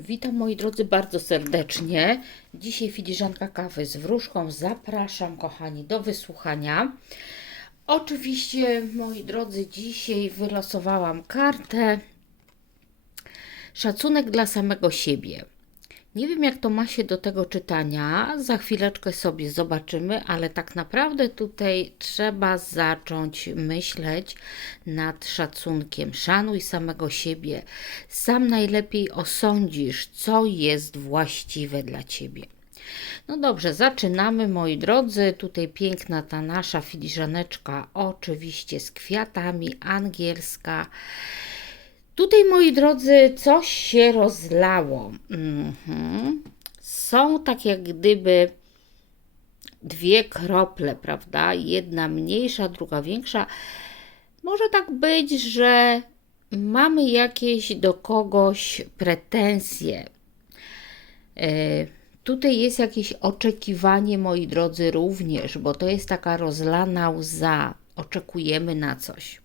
Witam moi drodzy bardzo serdecznie. Dzisiaj filiżanka kawy z wróżką. Zapraszam kochani do wysłuchania. Oczywiście moi drodzy dzisiaj wylosowałam kartę Szacunek dla samego siebie. Nie wiem, jak to ma się do tego czytania. Za chwileczkę sobie zobaczymy, ale tak naprawdę tutaj trzeba zacząć myśleć nad szacunkiem. Szanuj samego siebie. Sam najlepiej osądzisz, co jest właściwe dla ciebie. No dobrze, zaczynamy moi drodzy. Tutaj piękna ta nasza filiżaneczka, oczywiście z kwiatami, angielska. Tutaj, moi drodzy, coś się rozlało. Mhm. Są tak jak gdyby dwie krople, prawda? Jedna mniejsza, druga większa. Może tak być, że mamy jakieś do kogoś pretensje. E, Tutaj jest jakieś oczekiwanie, moi drodzy, również, bo to jest taka rozlana łza. Oczekujemy na coś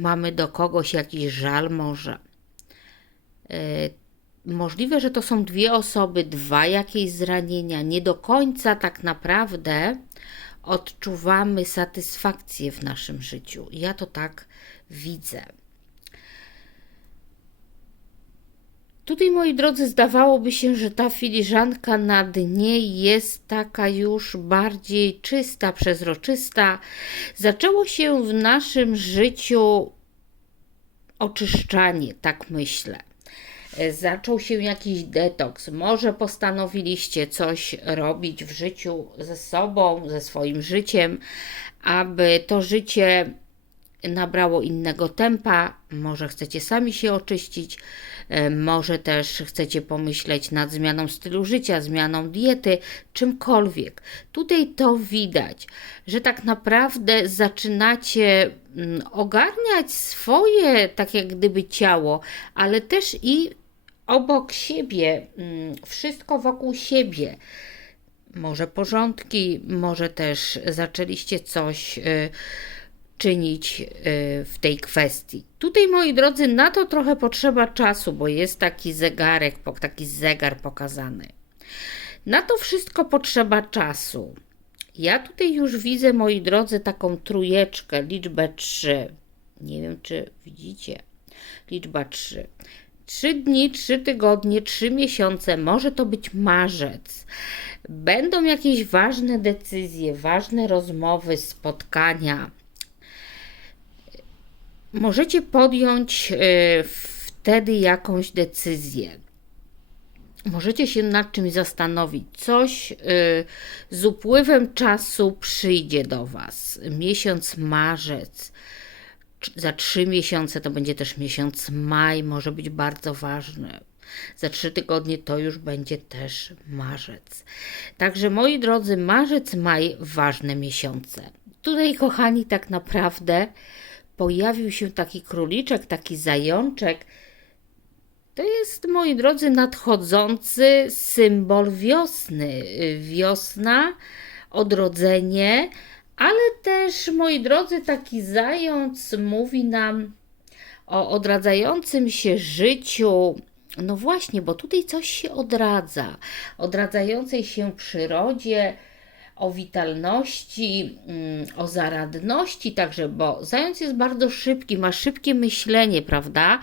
mamy do kogoś jakiś żal może. E, Możliwe, że to są dwie osoby, dwa jakieś zranienia. Nie do końca tak naprawdę odczuwamy satysfakcję w naszym życiu. Ja to tak widzę. Tutaj, moi drodzy, zdawałoby się, że ta filiżanka na dnie jest taka już bardziej czysta, przezroczysta. Zaczęło się w naszym życiu oczyszczanie, tak myślę. E, Zaczął się jakiś detoks. Może postanowiliście coś robić w życiu ze sobą, ze swoim życiem, aby to życie nabrało innego tempa, może chcecie sami się oczyścić, e, może też chcecie pomyśleć nad zmianą stylu życia, zmianą diety, czymkolwiek. Tutaj to widać, że tak naprawdę zaczynacie mm, ogarniać swoje, tak jak gdyby ciało, ale też i obok siebie, mm, wszystko wokół siebie może porządki, może też zaczęliście coś y, czynić y, w tej kwestii. Tutaj, moi drodzy, na to trochę potrzeba czasu, bo jest taki zegarek, taki zegar pokazany. Na to wszystko potrzeba czasu. Ja tutaj już widzę, moi drodzy, taką trójeczkę, liczbę 3. Nie wiem, czy widzicie. Liczba 3. Trzy dni, trzy tygodnie, trzy miesiące, może to być marzec. Będą jakieś ważne decyzje, ważne rozmowy, spotkania. Możecie podjąć e, wtedy jakąś decyzję. Możecie się nad czymś zastanowić. Coś y, z upływem czasu przyjdzie do Was. Miesiąc marzec, za trzy miesiące to będzie też miesiąc maj, może być bardzo ważny. Za trzy tygodnie to już będzie też marzec. Także moi drodzy, marzec, maj ważne miesiące. Tutaj, kochani, tak naprawdę pojawił się taki króliczek, taki zajączek. To jest, moi drodzy, nadchodzący symbol wiosny. Wiosna, odrodzenie, ale też, moi drodzy, taki zając mówi nam o odradzającym się życiu. No właśnie, bo tutaj coś się odradza. Odradzającej się przyrodzie, o witalności, mm, o zaradności, także, bo zając jest bardzo szybki, ma szybkie myślenie, prawda?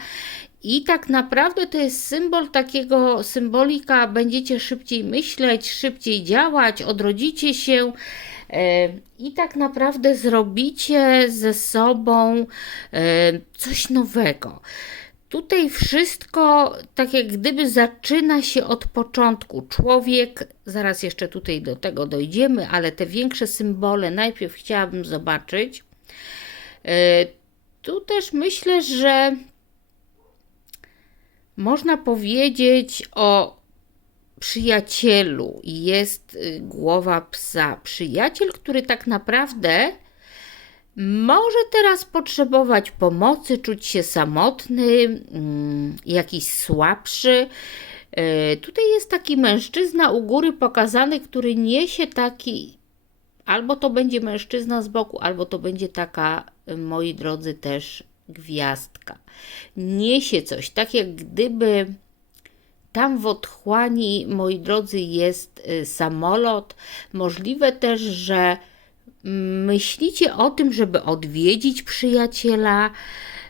I tak naprawdę to jest symbol takiego, symbolika, będziecie szybciej myśleć, szybciej działać, odrodzicie się e, i tak naprawdę zrobicie ze sobą e, coś nowego. Tutaj wszystko tak jak gdyby zaczyna się od początku. Człowiek, zaraz jeszcze tutaj do tego dojdziemy, ale te większe symbole najpierw chciałabym zobaczyć. E, Tu też myślę, że można powiedzieć o przyjacielu. Jest y, głowa psa. Przyjaciel, który tak naprawdę może teraz potrzebować pomocy, czuć się samotny, mm, jakiś słabszy. E, Tutaj jest taki mężczyzna u góry pokazany, który niesie taki, albo to będzie mężczyzna z boku, albo to będzie taka, y, moi drodzy, też gwiazdka. Niesie coś, tak jak gdyby tam w otchłani, moi drodzy, jest y, samolot. Możliwe też, że myślicie o tym, żeby odwiedzić przyjaciela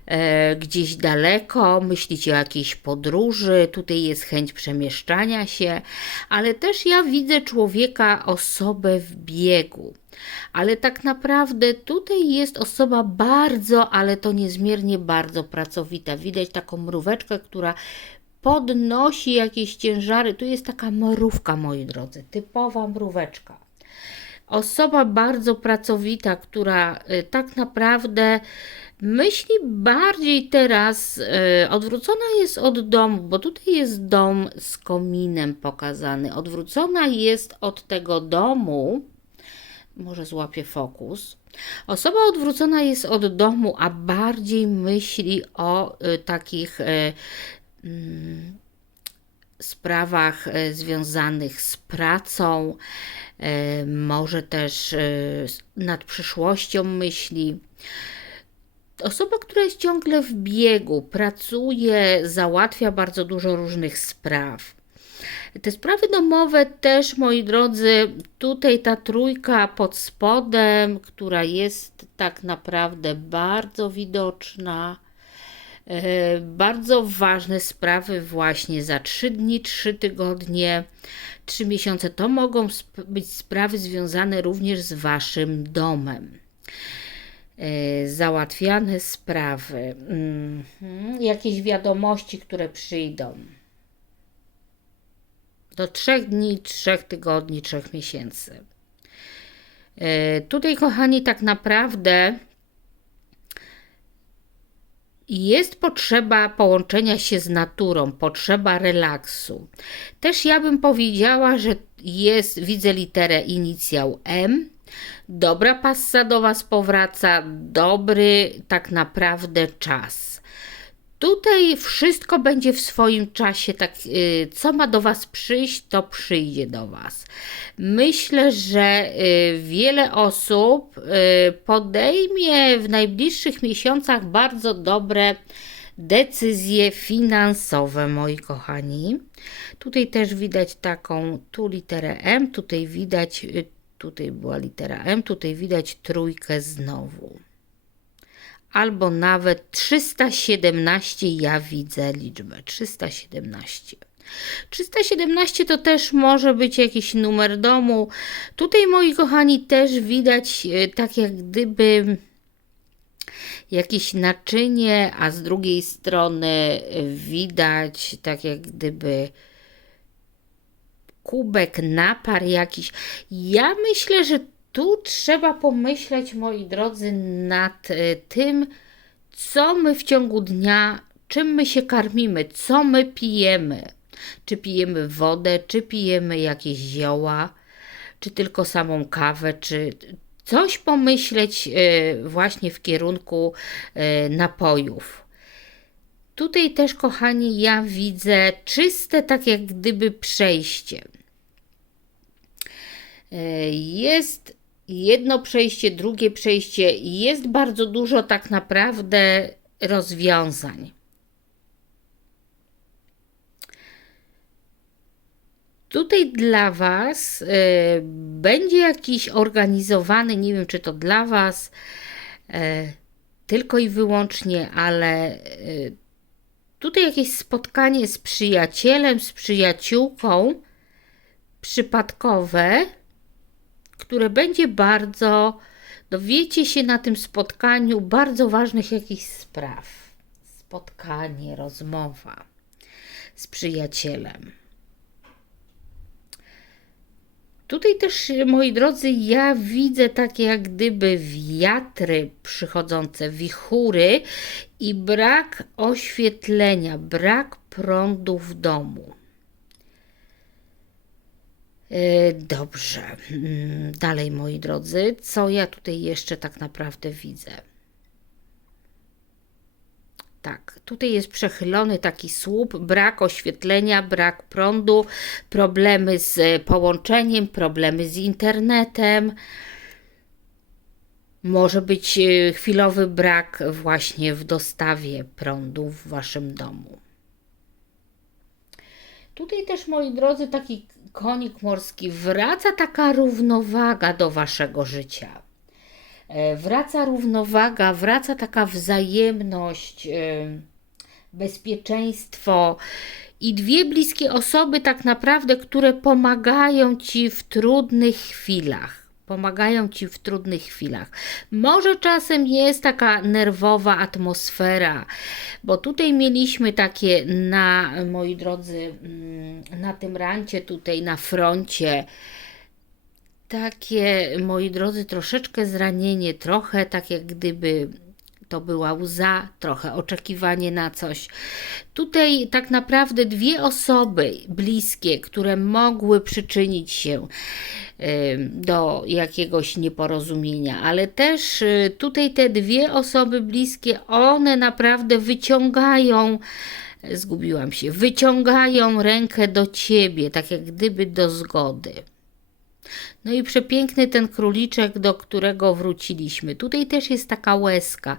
e, gdzieś daleko, myślicie o jakiejś podróży, tutaj jest chęć przemieszczania się, ale też ja widzę człowieka, osobę w biegu. Ale tak naprawdę tutaj jest osoba bardzo, ale to niezmiernie bardzo pracowita. Widać taką mróweczkę, która podnosi jakieś ciężary. Tu jest taka mrówka, moi drodzy, typowa mróweczka osoba bardzo pracowita, która y, tak naprawdę myśli bardziej teraz, y, odwrócona jest od domu, bo tutaj jest dom z kominem pokazany. Odwrócona jest od tego domu, może złapie fokus. Osoba odwrócona jest od domu, a bardziej myśli o y, takich mm, sprawach y, związanych z pracą, y, może też y, nad przyszłością myśli. Osoba, która jest ciągle w biegu, pracuje, załatwia bardzo dużo różnych spraw. Te sprawy domowe też, moi drodzy, tutaj ta trójka pod spodem, która jest tak naprawdę bardzo widoczna. E, bardzo ważne sprawy właśnie za 3 dni, 3 tygodnie, 3 miesiące. To mogą być sprawy związane również z Waszym domem. E, załatwiane sprawy, -hmm. jakieś wiadomości, które przyjdą do trzech dni, trzech tygodni, trzech miesięcy. E, tutaj, kochani, tak naprawdę jest potrzeba połączenia się z naturą, potrzeba relaksu. Też ja bym powiedziała, że jest, widzę literę inicjał M. Dobra passa do Was powraca, dobry tak naprawdę czas. Tutaj wszystko będzie w swoim czasie, tak, y, co ma do Was przyjść, to przyjdzie do Was. Myślę, że y, wiele osób y, podejmie w najbliższych miesiącach bardzo dobre decyzje finansowe, moi kochani. Tutaj też widać taką, tu literę M, tutaj widać, tutaj była litera M, tutaj widać trójkę znowu albo nawet 317 ja widzę liczbę 317. 317 to też może być jakiś numer domu. Tutaj, moi kochani, też widać e, tak jak gdyby jakieś naczynie, a z drugiej strony e, widać tak jak gdyby kubek, napar jakiś. Ja myślę, że tu trzeba pomyśleć, moi drodzy, nad e, tym, co my w ciągu dnia, czym my się karmimy, co my pijemy. Czy pijemy wodę, czy pijemy jakieś zioła, czy tylko samą kawę, czy coś pomyśleć e, właśnie w kierunku e, napojów. Tutaj też, kochani, ja widzę czyste, tak jak gdyby przejście. Jest jedno przejście, drugie przejście jest bardzo dużo tak naprawdę rozwiązań. Tutaj dla Was y, będzie jakiś organizowany, nie wiem czy to dla Was y, tylko i wyłącznie, ale y, tutaj jakieś spotkanie z przyjacielem, z przyjaciółką przypadkowe, które będzie bardzo, dowiecie się na tym spotkaniu bardzo ważnych jakichś spraw. Spotkanie, rozmowa z przyjacielem. Tutaj też, moi drodzy, ja widzę takie jak gdyby wiatry przychodzące, wichury i brak oświetlenia, brak prądu w domu. E, dobrze. Mm, dalej, moi drodzy, co ja tutaj jeszcze tak naprawdę widzę? Tak, tutaj jest przechylony taki słup, brak oświetlenia, brak prądu, problemy z połączeniem, problemy z internetem. Może być e, chwilowy brak właśnie w dostawie prądu w waszym domu. Tutaj też, moi drodzy, taki konik morski, wraca taka równowaga do waszego życia. E, Wraca równowaga, wraca taka wzajemność, e, bezpieczeństwo i dwie bliskie osoby, tak naprawdę, które pomagają ci w trudnych chwilach. Pomagają ci w trudnych chwilach. Może czasem jest taka nerwowa atmosfera, bo tutaj mieliśmy takie na, moi drodzy, mm, na tym rancie, tutaj na froncie, takie, moi drodzy, troszeczkę zranienie, trochę tak jak gdyby to była łza, trochę oczekiwanie na coś. Tutaj tak naprawdę dwie osoby bliskie, które mogły przyczynić się y, do jakiegoś nieporozumienia, ale też y, tutaj te dwie osoby bliskie, one naprawdę wyciągają, zgubiłam się, wyciągają rękę do ciebie, tak jak gdyby do zgody. No i przepiękny ten króliczek, do którego wróciliśmy. Tutaj też jest taka łezka,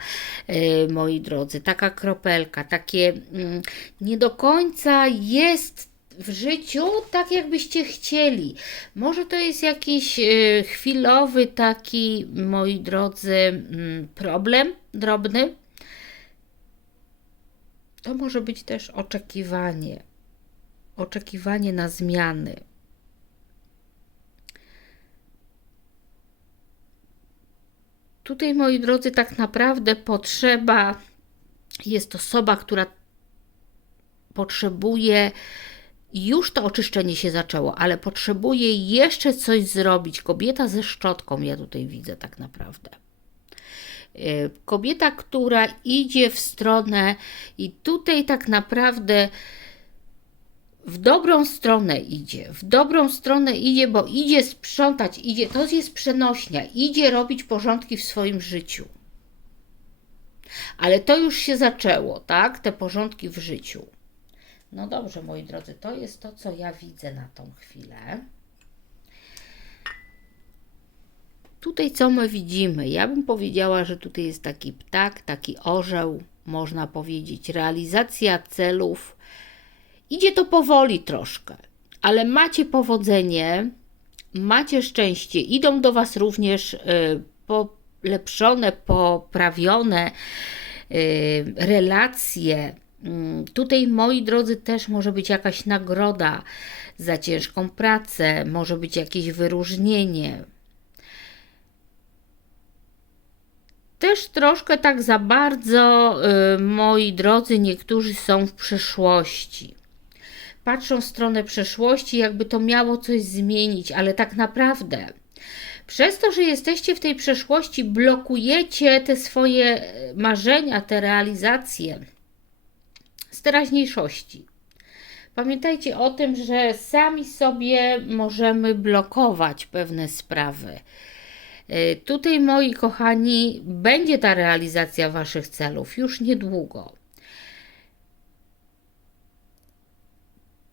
yy, moi drodzy, taka kropelka, takie mm, nie do końca jest w życiu tak, jakbyście chcieli. Może to jest jakiś yy, chwilowy taki, moi drodzy, mm, problem drobny. To może być też oczekiwanie. Oczekiwanie na zmiany. Tutaj, moi drodzy, tak naprawdę potrzeba jest osoba, która potrzebuje, już to oczyszczenie się zaczęło, ale potrzebuje jeszcze coś zrobić. Kobieta ze szczotką, ja tutaj widzę tak naprawdę. Y, kobieta, która idzie w stronę, i tutaj tak naprawdę w dobrą stronę idzie, w dobrą stronę idzie, bo idzie sprzątać, idzie, to jest przenośnia, idzie robić porządki w swoim życiu. Ale to już się zaczęło, tak? Te porządki w życiu. No dobrze, moi drodzy, to jest to, co ja widzę na tą chwilę. Tutaj co my widzimy? Ja bym powiedziała, że tutaj jest taki ptak, taki orzeł, można powiedzieć, realizacja celów Idzie to powoli troszkę, ale macie powodzenie, macie szczęście, idą do Was również y, polepszone, poprawione y, relacje. Mm, tutaj, moi drodzy, też może być jakaś nagroda za ciężką pracę, może być jakieś wyróżnienie. Też troszkę tak za bardzo, y, moi drodzy, niektórzy są w przeszłości patrzą w stronę przeszłości, jakby to miało coś zmienić, ale tak naprawdę przez to, że jesteście w tej przeszłości, blokujecie te swoje marzenia, te realizacje z teraźniejszości. Pamiętajcie o tym, że sami sobie możemy blokować pewne sprawy. Y, tutaj, moi kochani, będzie ta realizacja Waszych celów już niedługo.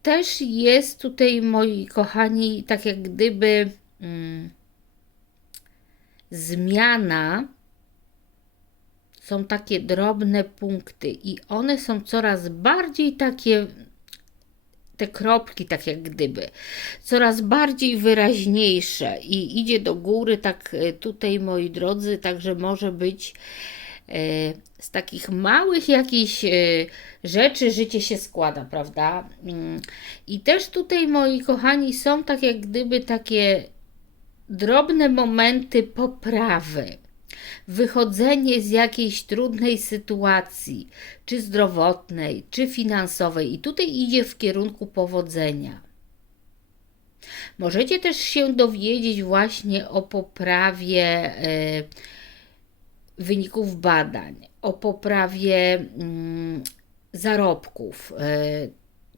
Też jest tutaj, moi kochani, tak jak gdyby mm, zmiana. Są takie drobne punkty, i one są coraz bardziej takie, te kropki, tak jak gdyby, coraz bardziej wyraźniejsze i idzie do góry, tak e, tutaj, moi drodzy, także może być z takich małych jakichś e, rzeczy życie się składa, prawda? Mm. I też tutaj, moi kochani, są tak jak gdyby takie drobne momenty poprawy. Wychodzenie z jakiejś trudnej sytuacji, czy zdrowotnej, czy finansowej, i tutaj idzie w kierunku powodzenia. Możecie też się dowiedzieć właśnie o poprawie. Yy, wyników badań, o poprawie mm, zarobków. E,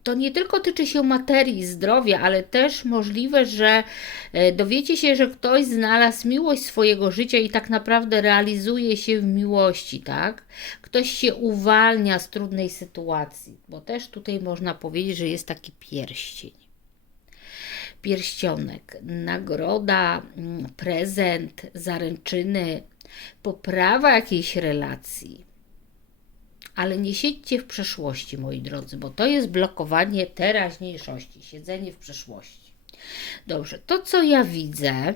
to nie tylko tyczy się materii, zdrowia, ale też możliwe, że e, dowiecie się, że ktoś znalazł miłość swojego życia i tak naprawdę realizuje się w miłości, tak? Ktoś się uwalnia z trudnej sytuacji, bo też tutaj można powiedzieć, że jest taki pierścień. Pierścionek, nagroda, mm, prezent, zaręczyny, poprawa jakiejś relacji. ale nie siedźcie w przeszłości, moi drodzy, bo to jest blokowanie teraźniejszości, siedzenie w przeszłości. Dobrze, to co ja widzę,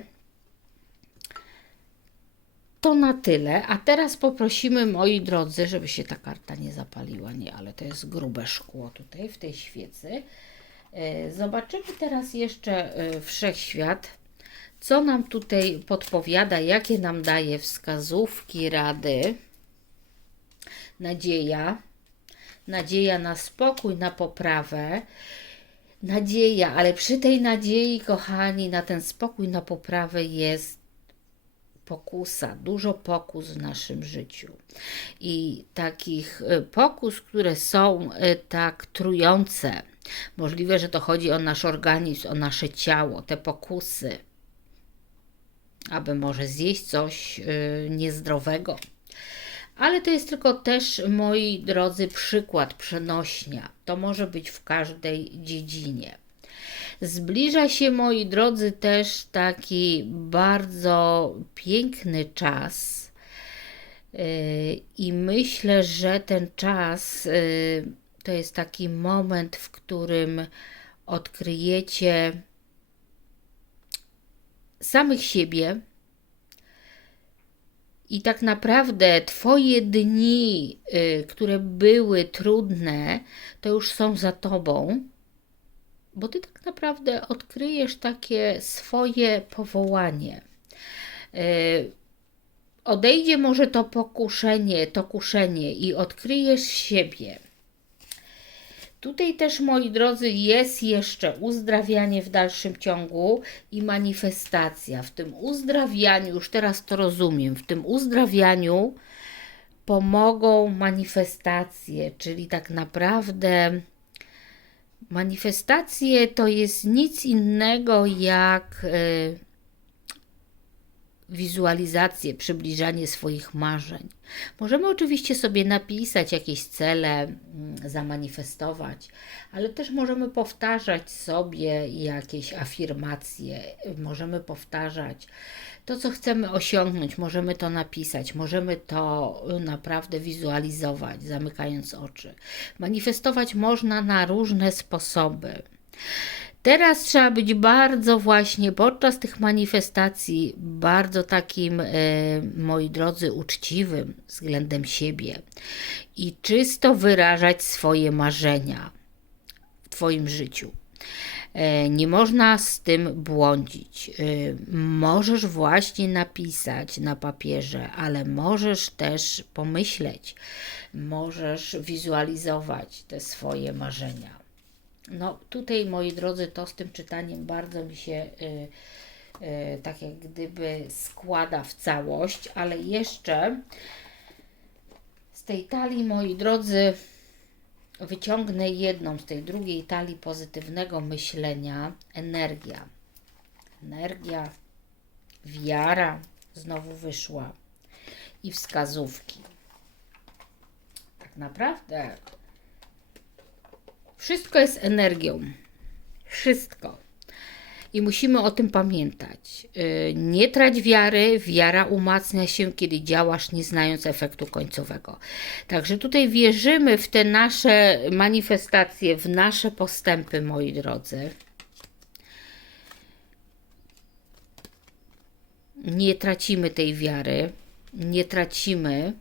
to na tyle. A teraz poprosimy, moi drodzy, żeby się ta karta nie zapaliła. Nie, ale to jest grube szkło tutaj w tej świecy. E, Zobaczymy teraz jeszcze e, wszechświat, co nam tutaj podpowiada, jakie nam daje wskazówki, rady. Nadzieja, nadzieja na spokój, na poprawę. Nadzieja, ale przy tej nadziei, kochani, na ten spokój, na poprawę jest pokusa, dużo pokus w naszym życiu. I takich y, pokus, które są y, tak trujące. Możliwe, że to chodzi o nasz organizm, o nasze ciało, te pokusy, aby może zjeść coś y, niezdrowego. Ale to jest tylko też, moi drodzy, przykład przenośnia. To może być w każdej dziedzinie. Zbliża się, moi drodzy, też taki bardzo piękny czas. Yy, I myślę, że ten czas yy, to jest taki moment, w którym odkryjecie samych siebie. I tak naprawdę Twoje dni, yy, które były trudne, to już są za Tobą bo ty tak naprawdę odkryjesz takie swoje powołanie. E, odejdzie może to pokuszenie, to kuszenie i odkryjesz siebie. Tutaj też, moi drodzy, jest jeszcze uzdrawianie w dalszym ciągu i manifestacja. W tym uzdrawianiu, już teraz to rozumiem, w tym uzdrawianiu pomogą manifestacje, czyli tak naprawdę Manifestacje to jest nic innego jak e, wizualizację, przybliżanie swoich marzeń. Możemy oczywiście sobie napisać jakieś cele, mm, zamanifestować, ale też możemy powtarzać sobie jakieś afirmacje, możemy powtarzać to, co chcemy osiągnąć, możemy to napisać, możemy to naprawdę wizualizować, zamykając oczy. Manifestować można na różne sposoby. Teraz trzeba być bardzo właśnie podczas tych manifestacji, bardzo takim, e, moi drodzy, uczciwym względem siebie i czysto wyrażać swoje marzenia w Twoim życiu. E, nie można z tym błądzić. E, możesz właśnie napisać na papierze, ale możesz też pomyśleć, możesz wizualizować te swoje marzenia. No, tutaj, moi drodzy, to z tym czytaniem bardzo mi się y, y, tak jak gdyby składa w całość, ale jeszcze z tej talii, moi drodzy, wyciągnę jedną z tej drugiej talii pozytywnego myślenia energia. Energia, wiara znowu wyszła i wskazówki. Tak naprawdę wszystko jest energią. Wszystko. I musimy o tym pamiętać. Y, nie trać wiary, wiara umacnia się, kiedy działasz, nie znając efektu końcowego. Także tutaj wierzymy w te nasze manifestacje, w nasze postępy, moi drodzy. Nie tracimy tej wiary, nie tracimy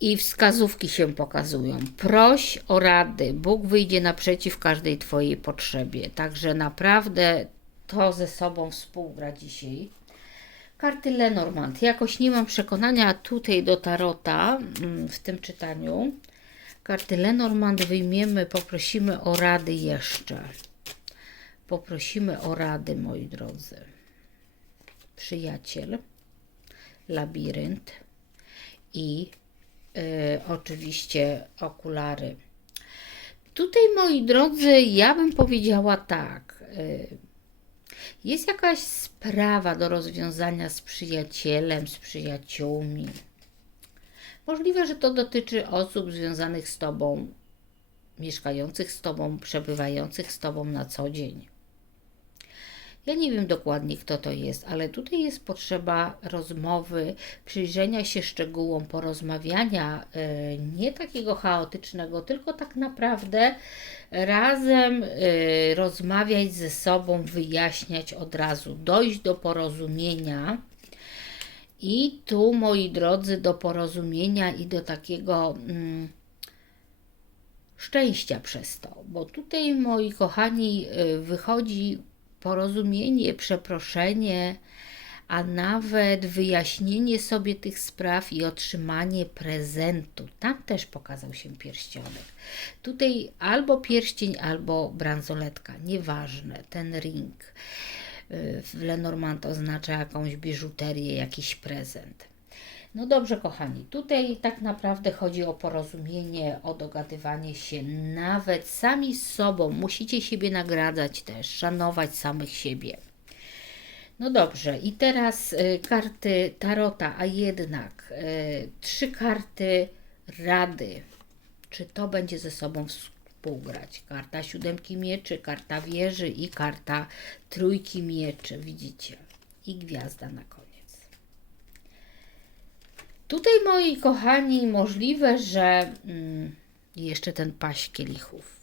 i wskazówki się pokazują. Proś o rady. Bóg wyjdzie naprzeciw każdej Twojej potrzebie. Także naprawdę to ze sobą współgra dzisiaj. Karty Lenormand. Jakoś nie mam przekonania tutaj do Tarota mm, w tym czytaniu. Karty Lenormand wyjmiemy, poprosimy o rady jeszcze. Poprosimy o rady, moi drodzy. Przyjaciel, labirynt i oczywiście okulary. Tutaj, moi drodzy, ja bym powiedziała tak. Y, jest jakaś sprawa do rozwiązania z przyjacielem, z przyjaciółmi. Możliwe, że to dotyczy osób związanych z Tobą, mieszkających z Tobą, przebywających z Tobą na co dzień. Ja nie wiem dokładnie, kto to jest, ale tutaj jest potrzeba rozmowy, przyjrzenia się szczegółom, porozmawiania, e, nie takiego chaotycznego, tylko tak naprawdę razem e, rozmawiać ze sobą, wyjaśniać od razu, dojść do porozumienia. I tu, moi drodzy, do porozumienia i do takiego. Mm, szczęścia przez to, bo tutaj, moi kochani, y, wychodzi porozumienie, przeproszenie, a nawet wyjaśnienie sobie tych spraw i otrzymanie prezentu. Tam też pokazał się pierścionek. Tutaj albo pierścień, albo bransoletka, nieważne, ten ring. Y, W Lenormand oznacza jakąś biżuterię, jakiś prezent. No dobrze, kochani, tutaj tak naprawdę chodzi o porozumienie, o dogadywanie się nawet sami z sobą. Musicie siebie nagradzać też, szanować samych siebie. No dobrze, i teraz y, karty Tarota, a jednak y, trzy karty rady. Czy to będzie ze sobą współgrać? Karta siódemki mieczy, karta wieży i karta trójki mieczy, widzicie? I gwiazda na koniec. Tutaj, moi kochani, możliwe, że mm, jeszcze ten paść kielichów.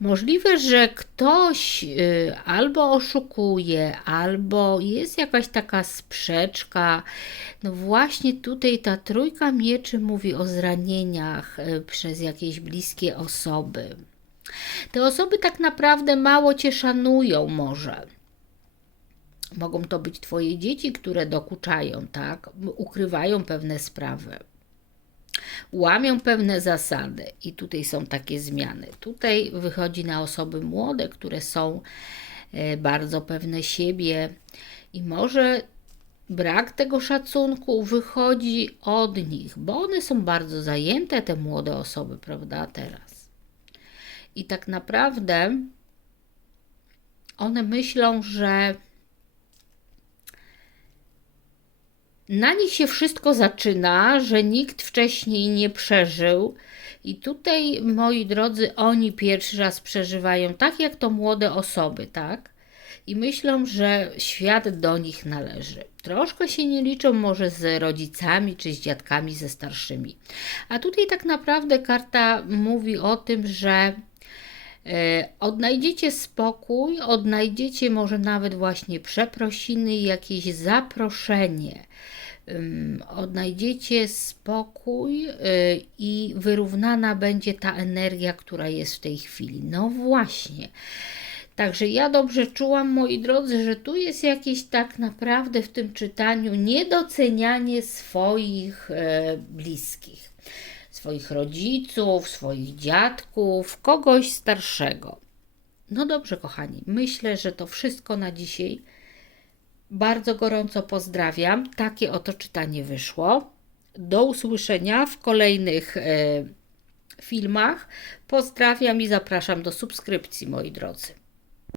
Możliwe, że ktoś y, albo oszukuje, albo jest jakaś taka sprzeczka. No właśnie tutaj ta trójka mieczy mówi o zranieniach y, przez jakieś bliskie osoby. Te osoby tak naprawdę mało cię szanują, może. Mogą to być Twoje dzieci, które dokuczają, tak? Ukrywają pewne sprawy. Łamią pewne zasady, i tutaj są takie zmiany. Tutaj wychodzi na osoby młode, które są e, bardzo pewne siebie, i może brak tego szacunku wychodzi od nich, bo one są bardzo zajęte, te młode osoby, prawda? Teraz. I tak naprawdę one myślą, że na nich się wszystko zaczyna, że nikt wcześniej nie przeżył. I tutaj, moi drodzy, oni pierwszy raz przeżywają tak, jak to młode osoby, tak? I myślą, że świat do nich należy. Troszkę się nie liczą może z rodzicami czy z dziadkami, ze starszymi. A tutaj tak naprawdę karta mówi o tym, że odnajdziecie spokój, odnajdziecie może nawet właśnie przeprosiny jakieś zaproszenie odnajdziecie spokój y, i wyrównana będzie ta energia, która jest w tej chwili. No właśnie. Także ja dobrze czułam, moi drodzy, że tu jest jakieś tak naprawdę w tym czytaniu niedocenianie swoich e, bliskich, swoich rodziców, swoich dziadków, kogoś starszego. No dobrze, kochani, myślę, że to wszystko na dzisiaj. Bardzo gorąco pozdrawiam. Takie oto czytanie wyszło. Do usłyszenia w kolejnych e, filmach. Pozdrawiam i zapraszam do subskrypcji, moi drodzy.